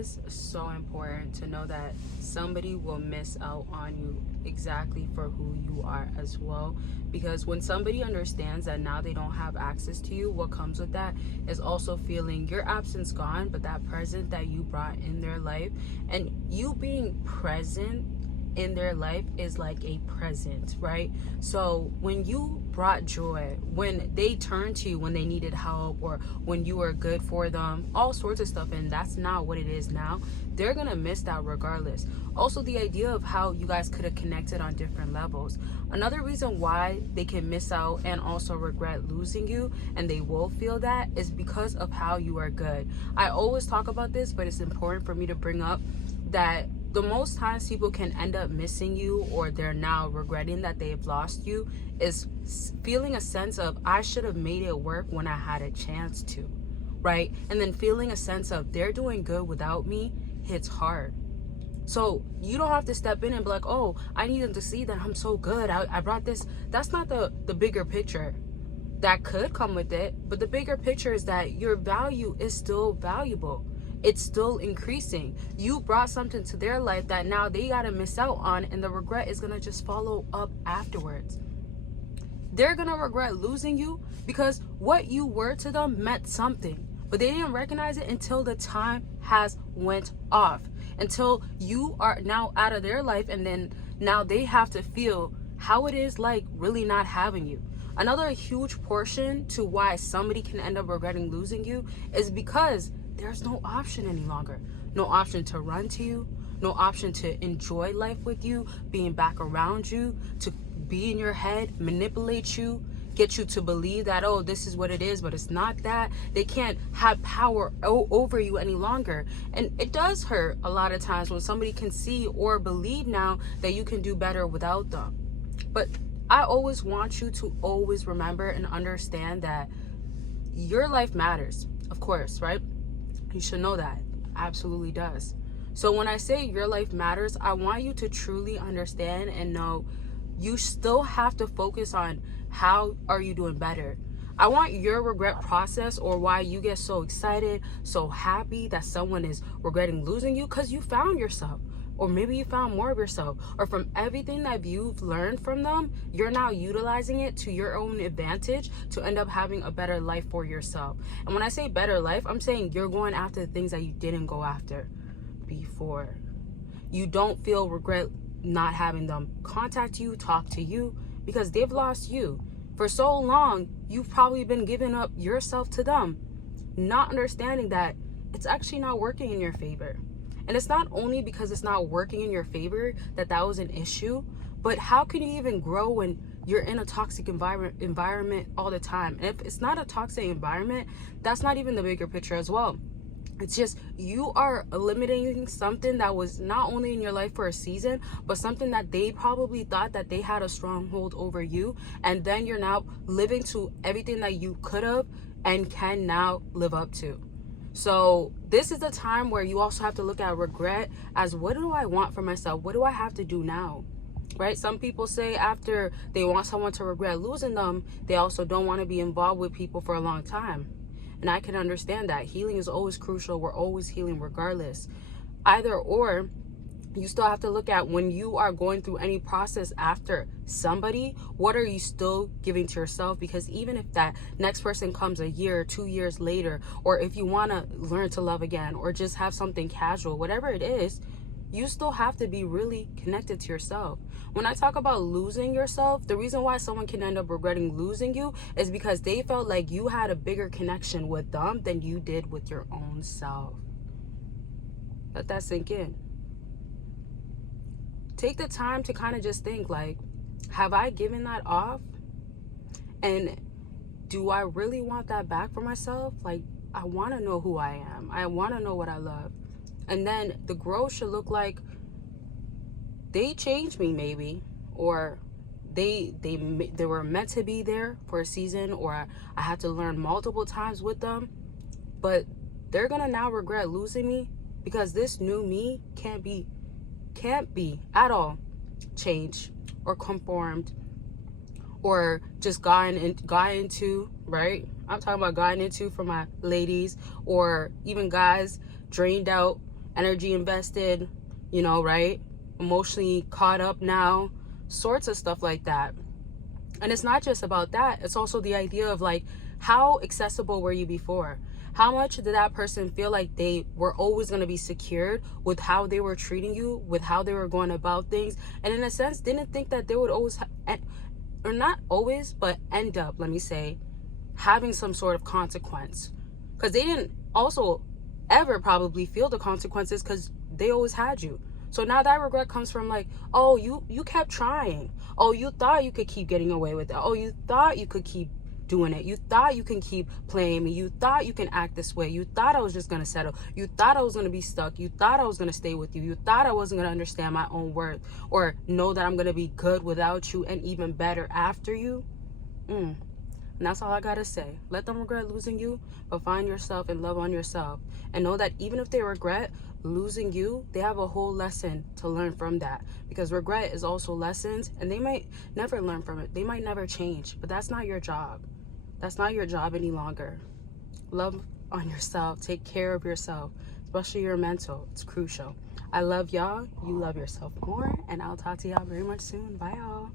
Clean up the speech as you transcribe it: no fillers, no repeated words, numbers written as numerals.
is so important to know that somebody will miss out on you exactly for who you are as well. Because when somebody understands that now they don't have access to you, what comes with that is also feeling your absence gone, but that present that you brought in their life, and you being present in their life is like a present, right? So when you brought joy, when they turned to you when they needed help, or when you were good for them, all sorts of stuff, and that's not what it is now, they're gonna miss that regardless. Also, the idea of how you guys could have connected on different levels. Another reason why they can miss out and also regret losing you, and they will feel that, is because of how you are good. I always talk about this, but it's important for me to bring up that the most times people can end up missing you, or they're now regretting that they've lost you, is feeling a sense of, I should have made it work when I had a chance to, right? And then feeling a sense of, they're doing good without me, hits hard. So you don't have to step in and be like, oh, I need them to see that I'm so good, I brought this. That's not the bigger picture. That could come with it, but the bigger picture is that your value is still valuable. It's still increasing. You brought something to their life that now they gotta miss out on, and the regret is gonna just follow up afterwards. They're gonna regret losing you because what you were to them meant something, but they didn't recognize it until the time has went off, until you are now out of their life, and then now they have to feel how it is like really not having you. Another huge portion to why somebody can end up regretting losing you is because there's no option any longer. No option to run to you, no option to enjoy life with you, being back around you, to be in your head, manipulate you, get you to believe that, oh, this is what it is, but it's not that. They can't have power over you any longer. And it does hurt a lot of times when somebody can see or believe now that you can do better without them. But I always want you to always remember and understand that your life matters, of course, right? You should know that. Absolutely does. So when I say your life matters, I want you to truly understand and know you still have to focus on how are you doing better. I want your regret process, or why you get so excited, so happy that someone is regretting losing you, because you found yourself. Or maybe you found more of yourself, or from everything that you've learned from them, you're now utilizing it to your own advantage to end up having a better life for yourself. And when I say better life, I'm saying you're going after the things that you didn't go after before. You don't feel regret not having them contact you, talk to you, because they've lost you. For so long, you've probably been giving up yourself to them, not understanding that it's actually not working in your favor. And it's not only because it's not working in your favor that was an issue, but how can you even grow when you're in a toxic environment all the time? And if it's not a toxic environment, that's not even the bigger picture as well. It's just you are eliminating something that was not only in your life for a season, but something that they probably thought that they had a stronghold over you. And then you're now living to everything that you could have and can now live up to. So this is the time where you also have to look at regret as, what do I want for myself? What do I have to do now? Right? Some people say after they want someone to regret losing them, they also don't want to be involved with people for a long time. And I can understand that. Healing is always crucial. We're always healing regardless. Either or, you still have to look at, when you are going through any process after somebody, what are you still giving to yourself? Because even if that next person comes a year, 2 years later, or if you want to learn to love again, or just have something casual, whatever it is, you still have to be really connected to yourself. When I talk about losing yourself, the reason why someone can end up regretting losing you is because they felt like you had a bigger connection with them than you did with your own self. Let that sink in. Take the time to kind of just think, like, have I given that off? And do I really want that back for myself? Like, I want to know who I am. I want to know what I love. And then the growth should look like they changed me maybe, or they were meant to be there for a season, or I had to learn multiple times with them, but they're going to now regret losing me because this new me can't be at all changed or conformed or just gotten into, right? I'm talking about gotten into for my ladies, or even guys, drained out energy invested, you know, right? Emotionally caught up now, sorts of stuff like that. And it's not just about that. It's also the idea of like, how accessible were you before? How much did that person feel like they were always going to be secured with how they were treating you, with how they were going about things? And in a sense, didn't think that they would always, or not always, but end up, let me say, having some sort of consequence. Because they didn't also ever probably feel the consequences because they always had you. So now that regret comes from like, oh, you kept trying. Oh, you thought you could keep getting away with it. Oh, you thought you could keep doing it. You thought you can keep playing me. You thought you can act this way. You thought I was just going to settle. You thought I was going to be stuck. You thought I was going to stay with you. You thought I wasn't going to understand my own worth or know that I'm going to be good without you and even better after you. And that's all I gotta say. Let them regret losing you, but find yourself and love on yourself. And know that even if they regret losing you, they have a whole lesson to learn from that. Because regret is also lessons, and they might never learn from it. They might never change, but that's not your job. That's not your job any longer. Love on yourself. Take care of yourself, especially your mental. It's crucial. I love y'all. You love yourself more, and I'll talk to y'all very much soon. Bye, y'all.